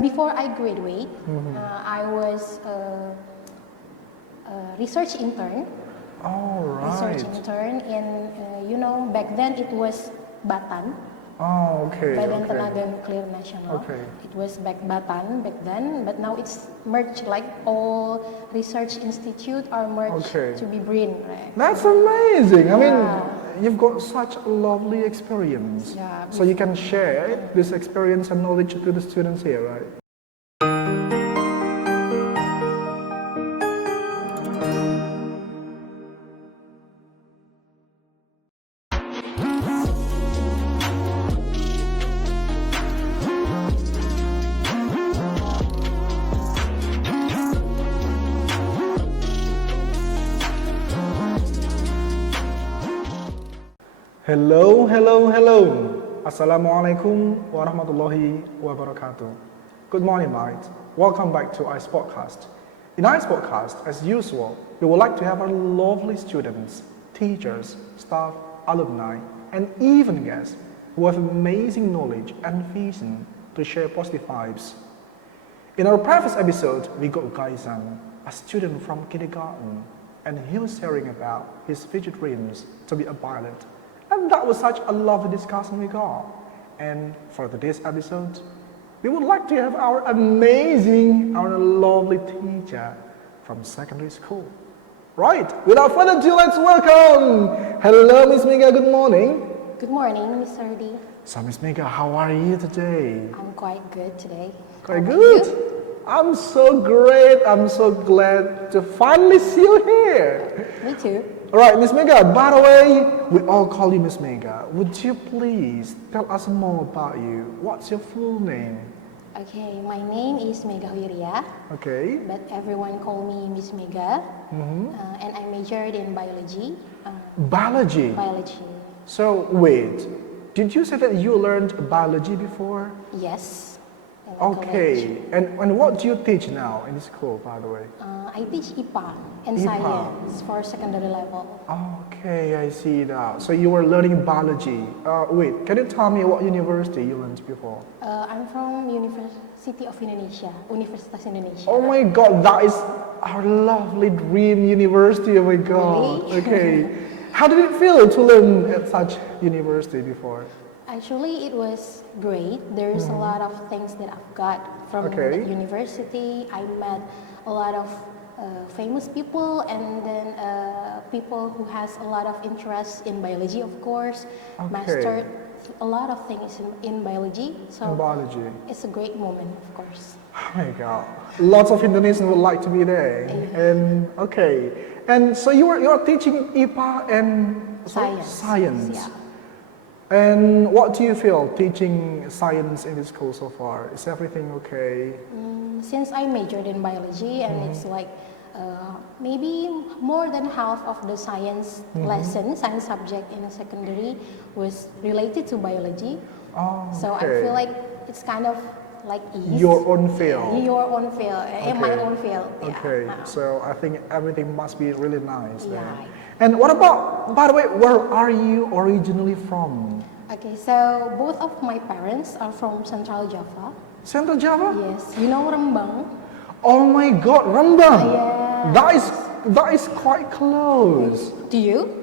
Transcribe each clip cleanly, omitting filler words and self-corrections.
Before I graduate, I was a research intern. All Research right. intern in, back then it was Batan, Oh, okay. Badan Okay. Tenaga Nuklir Nasional. Okay. It was Batan back then, but now it's merged, like all research institute are merged Okay. to be BRIN, right? That's amazing. I mean, Yeah. you've got such a lovely experience. Yeah. So you can share this experience and knowledge to the students here, right? Hello, hello, hello. Assalamualaikum warahmatullahi wabarakatuh. Good morning, mate. Welcome back to ICE Podcast. In ICE Podcast, as usual, we would like to have our lovely students, teachers, staff, alumni, and even guests who have amazing knowledge and vision to share positive vibes. In our previous episode, we got Gaizan, a student from kindergarten, and he was sharing about his future dreams to be a pilot. And that was such a lovely discussion we got. And for today's episode, we would like to have our amazing, our lovely teacher from secondary school. Right, without further ado, let's welcome. Hello, Miss Mega, good morning. Good morning, Miss Sardi. So, Miss Mega, how are you today? I'm quite good today. Quite How about good. you? I'm so great. I'm so glad to finally see you here. Me too. All right, Miss Mega, by the way, we all call you Miss Mega. Would you please tell us more about you? What's your full name? Okay, my name is Mega Wiria, Okay. but everyone call me Miss Mega. And I majored in biology. Biology. Biology. So, wait. Did you say that you learned biology before? Yes. in the college. Okay. And what do you teach now in the school, by the way? I teach IPA and IPA. science for secondary level. Okay, I see that. So you were learning biology. Wait, can you tell me what university you learned before? I'm from University of Indonesia, Universitas Indonesia. Oh my God, that is our lovely dream university. Oh my God. Really? Okay. How did it feel to learn at such university before? Actually, it was great. There's a lot of things that I've got from Okay. the university. I met a lot of famous people, and then people who has a lot of interest in biology, of course. Okay. Mastered a lot of things in biology. So In biology. it's a great moment, of course. Oh my God. Lots of Indonesians would like to be there. And okay. And so you're teaching IPA and Science. science. Yeah. And what do you feel teaching science in this school so far? Is everything okay? Since I majored in biology, and it's like maybe more than half of the science lessons, science subject in a secondary was related to biology. Oh, So I okay. feel like it's kind of like ease. Your own field. Your own field, in my Okay. own field. Yeah. Okay, so I think everything must be really nice then. Yeah. And what about, by the way, where are you originally from? Okay, so both of my parents are from Central Java. Central Java? Yes, you know Rembang? Oh my God, Rembang! Yes. That is quite close. Do you?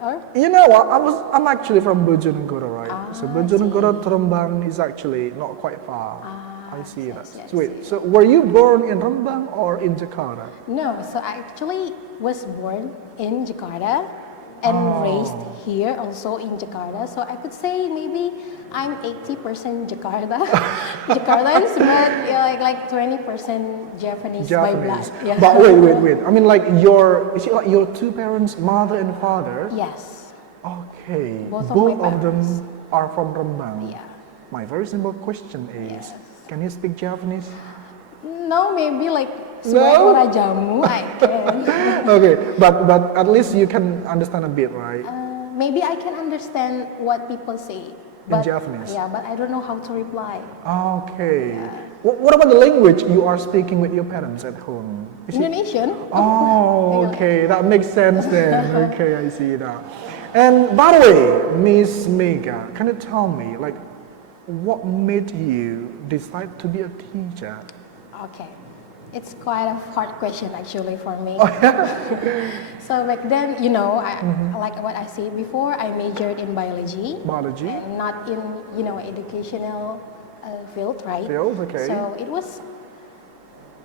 Or? You know what? I'm actually from Bojonegoro, right? So I Bojonegoro to Rembang is actually not quite far. I see that. yes, So wait, so were you born in Rembang or in Jakarta? No, so I actually was born in Jakarta and raised here also in Jakarta. So I could say maybe I'm 80% Jakarta, Jakartans, but yeah, like 20% Japanese, by blood. Japanese. Yeah. But wait. I mean, like is it like your two parents, mother and father? Yes. Okay. Both of my them parents. are from Rembang. Yeah. My very simple question is, can you speak Japanese? No, maybe like No? suara jamu I can. Okay, but at least you can understand a bit, right? Maybe I can understand what people say. But, Japanese? Yeah, but I don't know how to reply. Okay. What about the language you are speaking with your parents at home? Is it- Indonesian? Oh, okay, that makes sense then. Okay, I see that. And by the way, Miss Mega, can you tell me, like, what made you decide to be a teacher? Okay. It's quite a hard question actually for me. Oh, yeah? So back then, like what I said before, I majored in biology. Biology? And not in, educational field, right? Field, okay. So it was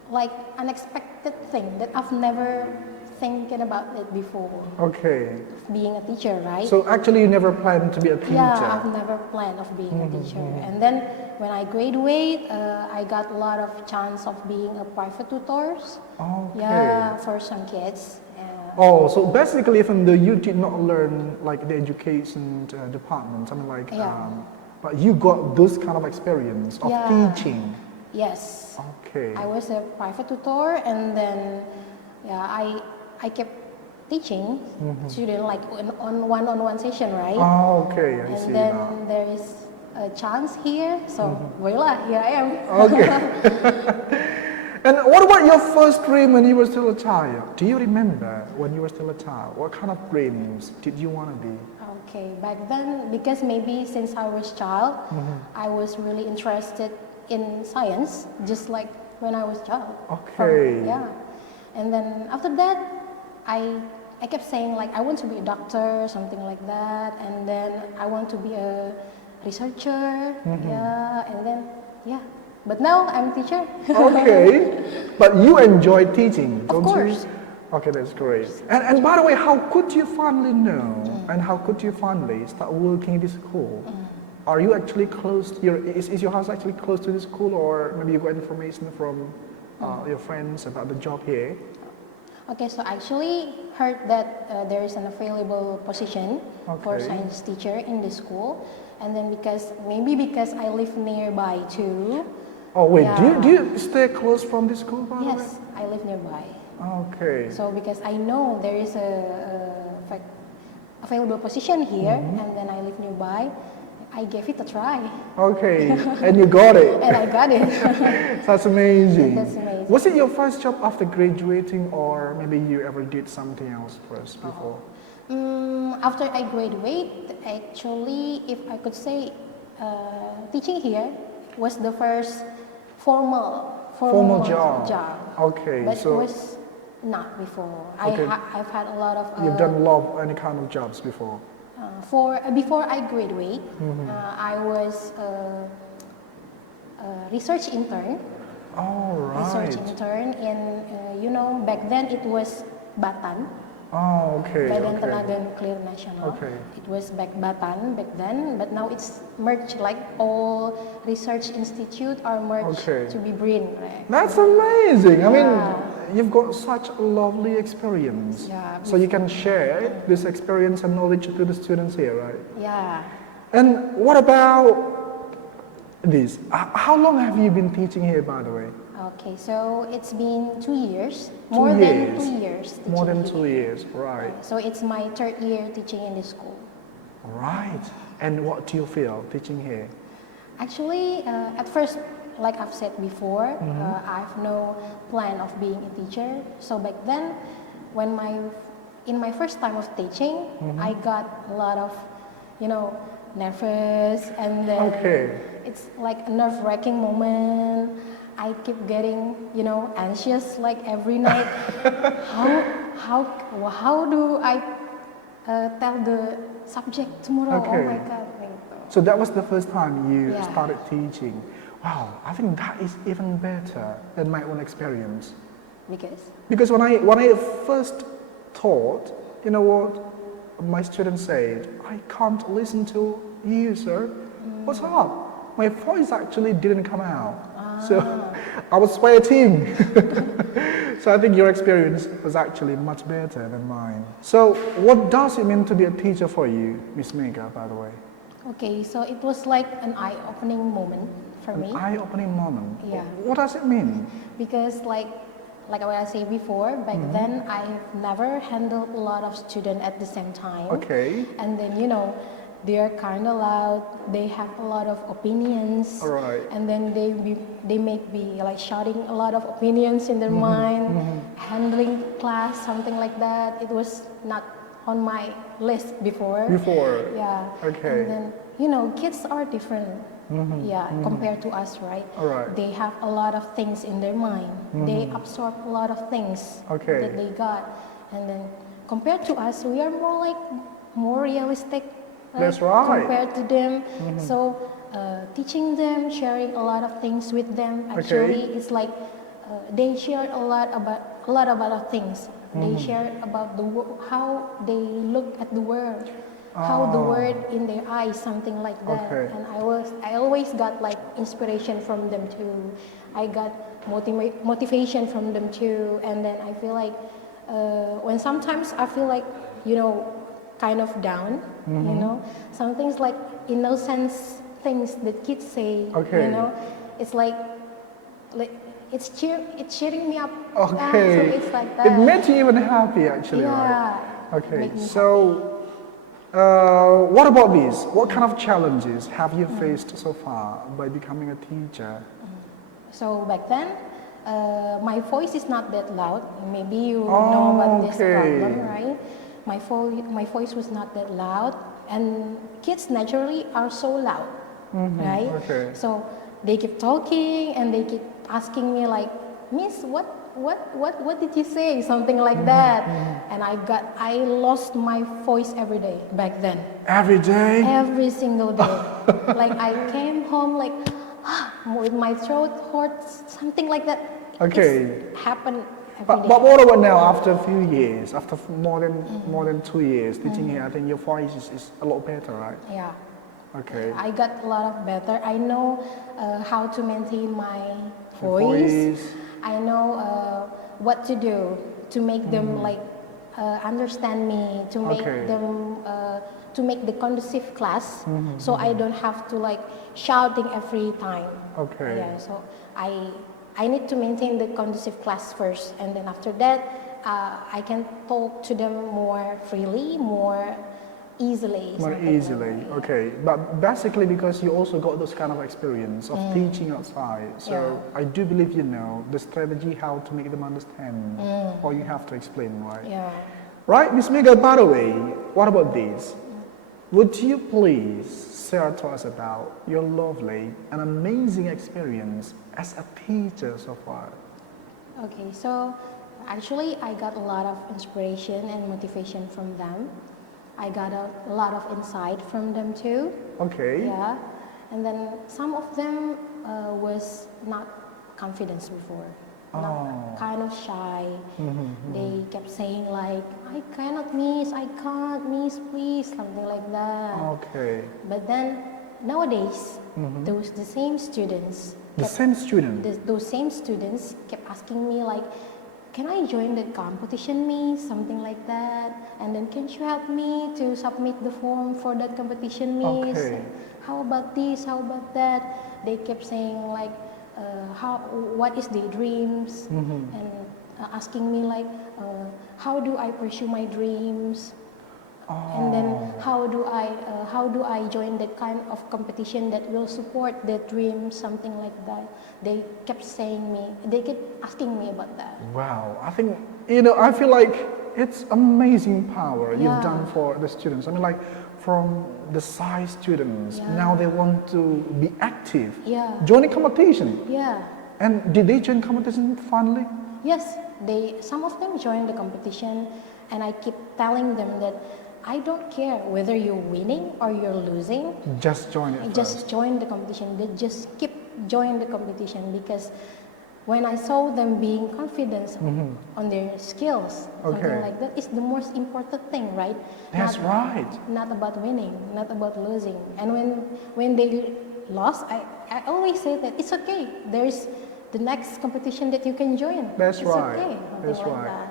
like unexpected thing that I've never thinking about it before. Okay. Being a teacher, right? So actually you never planned to be a teacher? Yeah, I've never planned of being a teacher. And then when I graduate, I got a lot of chance of being a private tutors. Okay. Yeah, for some kids. Oh, so basically even though you did not learn like the education department, something like, Yeah. but you got this kind of experience of Yeah. teaching. Yes. Okay. I was a private tutor, and then I kept teaching students like on one-on-one session, right? Oh, okay, I And see then now. there is a chance here, so voila, here I am. Okay. And what about your first dream when you were still a child? Do you remember when you were still a child? What kind of dreams did you want to be? Okay, back then, because maybe since I was child, I was really interested in science, just like when I was child. Okay. Yeah, and then after that, I kept saying like I want to be a doctor, something like that, and then I want to be a researcher. Yeah, and then yeah, but now I'm a teacher. Okay. But you enjoy teaching, don't Of course. you? Okay, that's great. And by the way, how could you finally know and how could you finally start working in this school? Are you actually close to is your house actually close to the school, or maybe you got information from your friends about the job here? Okay, so I actually heard that there is an available position for Okay. science teacher in the school, and then because I live nearby too. Oh wait, Yeah. do you stay close from the school, by the way? Yes, I live nearby. Okay. So because I know there is a available position here, and then I live nearby, I gave it a try, Okay, and you got it. and I got it. That's amazing. That's amazing. Was it your first job after graduating, or maybe you ever did something else first before? After I graduate, actually, if I could say, teaching here was the first formal job. job. Okay, But so it was not before. Okay. I've had a lot of you've done a lot of any kind of jobs before. before I graduate. I was a research intern. All Research right. intern in back then it was Batan. Oh, okay. Badan Okay. Tenaga Nuklir Nasional. Okay. It was Batan back then, but now it's merged, like all research institute are merged Okay. to be BRIN, right? That's amazing. I mean, Yeah. you've got such a lovely experience. Yeah. So you can share this experience and knowledge to the students here, right? Yeah. And what about this? How long have you been teaching here, by the way? Okay, so it's been 2 years, 2 more than years. 2 years. More teaching than 2 here. years, right? So it's my third year teaching in this school. Right. And what do you feel teaching here? Actually, at first, like I've said before, I have no plan of being a teacher. So back then, in my first time of teaching, I got a lot of, nervous, and then Okay. it's like a nerve-wracking moment. I keep getting, anxious like every night. How do I tell the subject tomorrow? Okay. Oh my God. Gitu. So that was the first time you Yeah. started teaching. Wow, I think that is even better than my own experience. Because when I first taught, you know what my students said? I can't listen to you, sir. What's up? My voice actually didn't come out. So I was sweating. So I think your experience was actually much better than mine. So what does it mean to be a teacher for you, Miss Mega, by the way? Okay, so it was like an eye-opening moment for me, Eye-opening moment. Yeah. What does it mean? because like what I said before, back then I've never handled a lot of students at the same time. Okay. And then they are kind of loud. They have a lot of opinions. All right. And then they may be like shouting a lot of opinions in their mind, handling class, something like that. It was not on my list before. Before. Yeah. Okay. And then kids are different. Yeah, compared to us, right? Alright. They have a lot of things in their mind. They absorb a lot of things Okay. that they got, and then compared to us, we are more realistic. That's right. Compared to them, so teaching them, sharing a lot of things with them. Actually, it's like they share a lot about things. They share about how they look at the world, how the world in their eyes, something like that. Okay. And I always got like inspiration from them too. I got motivation from them too. And then I feel like when sometimes I feel like, kind of down, some things like innocent things that kids say, Okay. it's like it's cheering me up. Okay. So it's like that. It made you even happy actually, Yeah. right? Okay. Make me So, what about these? What kind of challenges have you faced so far by becoming a teacher? So back then, my voice is not that loud. Maybe you know about this Okay. problem, right? My voice was not that loud, and kids naturally are so loud, right? Okay. So they keep talking and they keep asking me like, Miss, what did you say? Something like that. And I lost my voice every day back then. Every day? Every single day. Like I came home like with my throat hurts, something like that. Okay. It's happened every But day. what about now, after a few years, after more than 2 years teaching here, I think your voice is a lot better, right? Yeah. Okay. I got a lot of better. I know how to maintain my Your voice. voice. I know what to do to make them like understand me, to make Okay. them to make the conducive class, so I don't have to like shouting every time. Okay. Yeah. So I need to maintain the conducive class first, and then after that I can talk to them more freely, more easily. More something like easily, that. okay. But basically because you also got those kind of experience of teaching outside, so Yeah. I do believe you know the strategy how to make them understand, or you have to explain, right? Yeah. Right, Miss Mega, by the way, what about this? Would you please share to us about your lovely and amazing experience as a teacher so far? Okay, so actually I got a lot of inspiration and motivation from them. I got a lot of insight from them too. Okay. Yeah, and then some of them was not confidence before, not kind of shy. They kept saying like, I cannot miss, I can't miss, please, something like that. Okay. But then nowadays, the same students, The same student. those same students kept asking me like, can I join the competition, Miss? Something like that. And then can you help me to submit the form for that competition, Miss? Okay. How about this? How about that? They kept saying like, what is their dreams? And asking me like, how do I pursue my dreams? And then how do I join that kind of competition that will support their dreams, something like that. They kept asking me about that. Wow, I think, I feel like it's amazing power you've Yeah. done for the students. I mean, like, from the science students, Yeah. now they want to be active, Yeah. joining competition. Yeah. And did they join competition finally? Yes, some of them joined the competition, and I keep telling them that I don't care whether you're winning or you're losing. Just join it Just first. join the competition. They just keep join the competition, because when I saw them being confident on their skills, something Okay. like that is the most important thing, right? That's right. Not about winning, not about losing. And when they lost, I always say that it's okay. There's the next competition that you can join. That's it's right. Okay, something That's like right. that.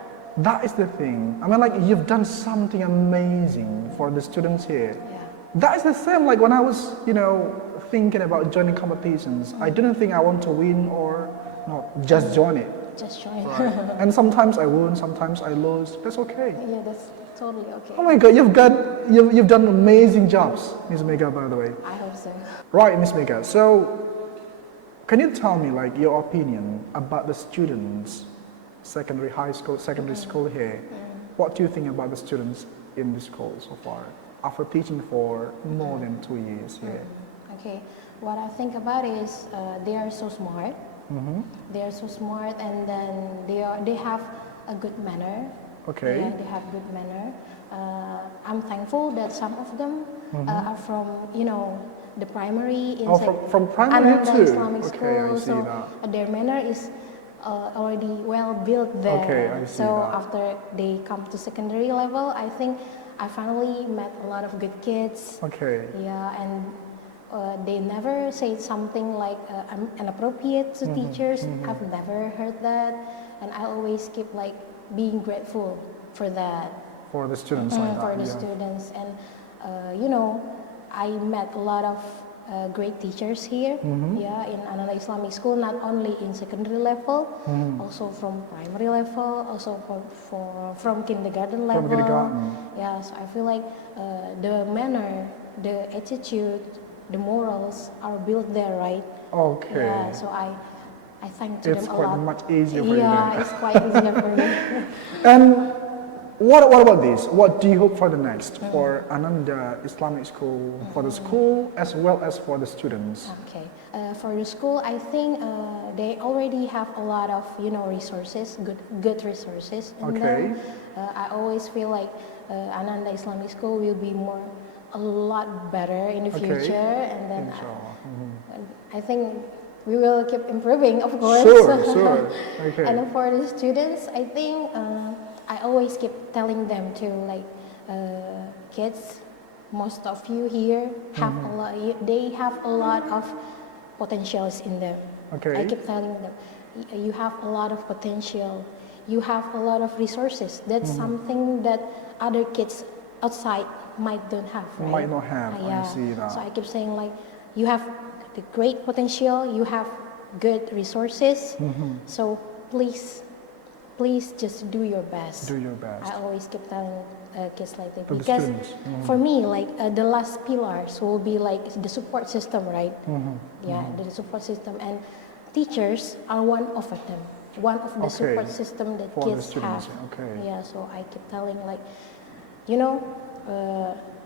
That is the thing. I mean, like, you've done something amazing for the students here. Yeah. That is the same, like, when I was, thinking about joining competitions, I didn't think I want to win or not, just join it. Just join. And sometimes I win, sometimes I lose. That's okay. Yeah, that's totally okay. Oh my God, you've done amazing jobs, Miss Mega, by the way. I hope so. Right, Miss Mega. So, can you tell me, like, your opinion about the students, secondary school here? What do you think about the students in the school so far, after teaching for more than 2 years here? Okay. what I think about is they are so smart. They are so smart, and then they have a good manner. Okay. Yeah, they have good manner. I'm thankful that some of them are from the primary in Oh, from primary Ananda too? Islamic Okay, School. I see So that. their manner is already well built there. Okay, I see so that. after they come to secondary level, I think I finally met a lot of good kids. Okay. Yeah, and they never say something like inappropriate to teachers. I've never heard that, and I always keep like being grateful for that. For the students like that. For the yeah. students, and I met a lot of great teachers here. Yeah, in Ananda Islamic School, not only in secondary level, also from primary level, also from kindergarten level. kindergarten. Yeah, so I feel like the manner, the attitude, the morals are built there, right? Okay. Yeah, so I thank to It's them a quite lot. much easier for you Yeah, then. it's quite easier for me. And what about this? What do you hope for the next for Ananda Islamic School, for the school as well as for the students? Okay, for the school, I think they already have a lot of resources, good resources in them. I always feel like Ananda Islamic School will be a lot better in the future, and then I think we will keep improving, of course. Sure. Okay. And for the students, I think I always keep telling them to like kids. Most of you here have a lot. They have a lot of potentials in them. Okay. I keep telling them, you have a lot of potential. You have a lot of resources. That's something that other kids outside might don't have. Right? Might not have. I see that. So I keep saying like, you have the great potential. You have good resources. So please just do your best. Do your best. I always keep telling kids like that To the because students. for me, like the last pillars will be like the support system, right? Yeah, the support system, and teachers are one of them. One of the support system that For the kids students, have. okay. Yeah, so I keep telling like,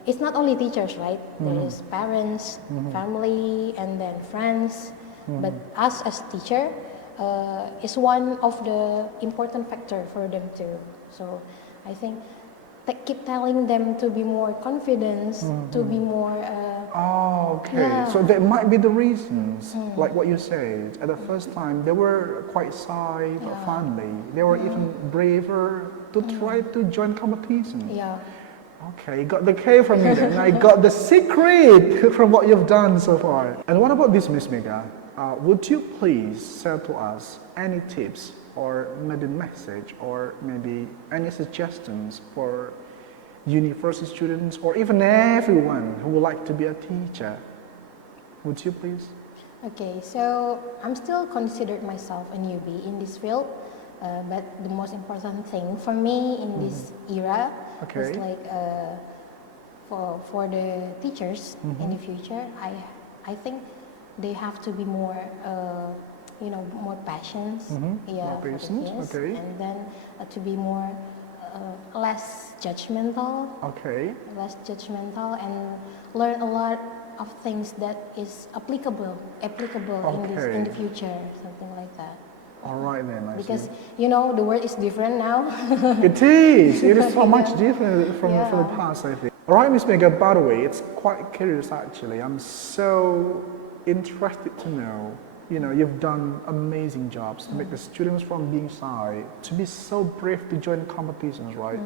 it's not only teachers, right? There is parents, family, and then friends. But us as teacher is one of the important factor for them too. So I think keep telling them to be more confident, to be more. Oh, okay. Yeah. So that might be the reasons, like what you said. At the first time, they were quite shy, but finally, they were even braver to try to join competition. Yeah. Okay, got the K from you then. I got the secret from what you've done so far. And what about this, Miss Mega? Would you please share to us any tips or maybe message or maybe any suggestions for university students or even everyone who would like to be a teacher? Would you please? Okay, so I'm still considered myself a newbie in this field, but the most important thing for me in this era is like for the teachers in the future, I think they have to be more, more passionate, More for the patient, kids, okay. and then to be more less judgmental, and learn a lot of things that is applicable in the future, something like that. All right then, I Because see. the world is different now. It is so much different from Yeah. the past, I think. All right, Miss Mega, by the way, it's quite curious actually. I'm so interested to know, you've done amazing jobs to make the students from being shy to be so brave to join competitions, right?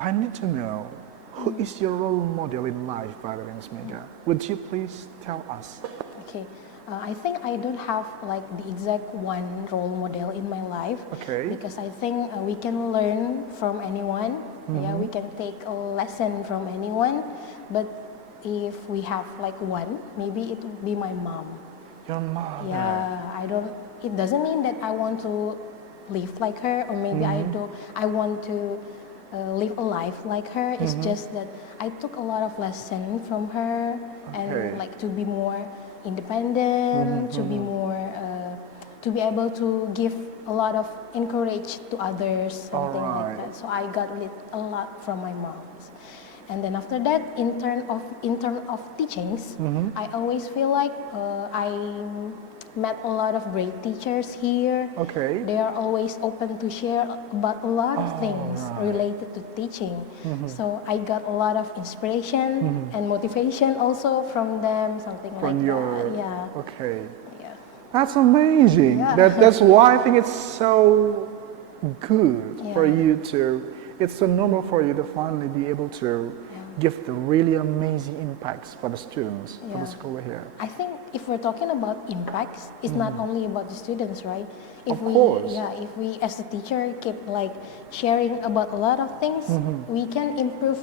I need to know, who is your role model in life, by the way, Miss Mega? Would you please tell us? Okay, I think I don't have like the exact one role model in my life. Okay. Because I think we can learn from anyone. Yeah, we can take a lesson from anyone. But if we have like one, maybe it would be my mom. Your mother. Yeah, it doesn't mean that I want to live like her, or maybe I want to live a life like her. It's just that I took a lot of lessons from her, and like to be more independent, to be more, to be able to give a lot of encourage to others, something like that. So I got a lot from my mom. And then after that, in term of teachings, I always feel like I met a lot of great teachers here. Okay. They are always open to share about a lot of things right. related to teaching. So I got a lot of inspiration and motivation also from them, something From like your that. Yeah. okay. Yeah. That's amazing. Yeah. That's why I think it's so good for Yeah. you to. It's so normal for you to finally be able to give the really amazing impacts for the students for the Yeah. school here. I think if we're talking about impacts, it's not only about the students, right? If Of course. if we as a teacher keep like sharing about a lot of things, we can improve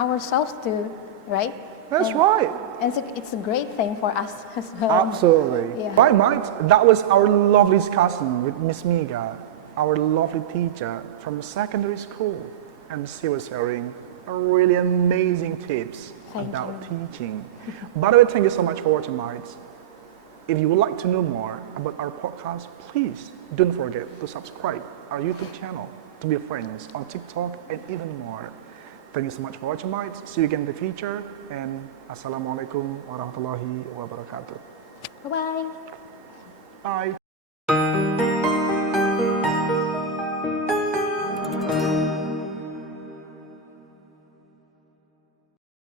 ourselves too, right? That's And- right. And so it's a great thing for us as well. Absolutely. Yeah. Right, mate. That was our lovely discussion with Miss Miga, our lovely teacher from secondary school, and she was sharing really amazing tips Thank about you. teaching. By the way, thank you so much for watching, mates. If you would like to know more about our podcast, please don't forget to subscribe our YouTube channel, to be friends on TikTok, and even more. Thank you so much for watching, mates. See you again in the future, and Assalamualaikum warahmatullahi wabarakatuh. Bye bye. Bye.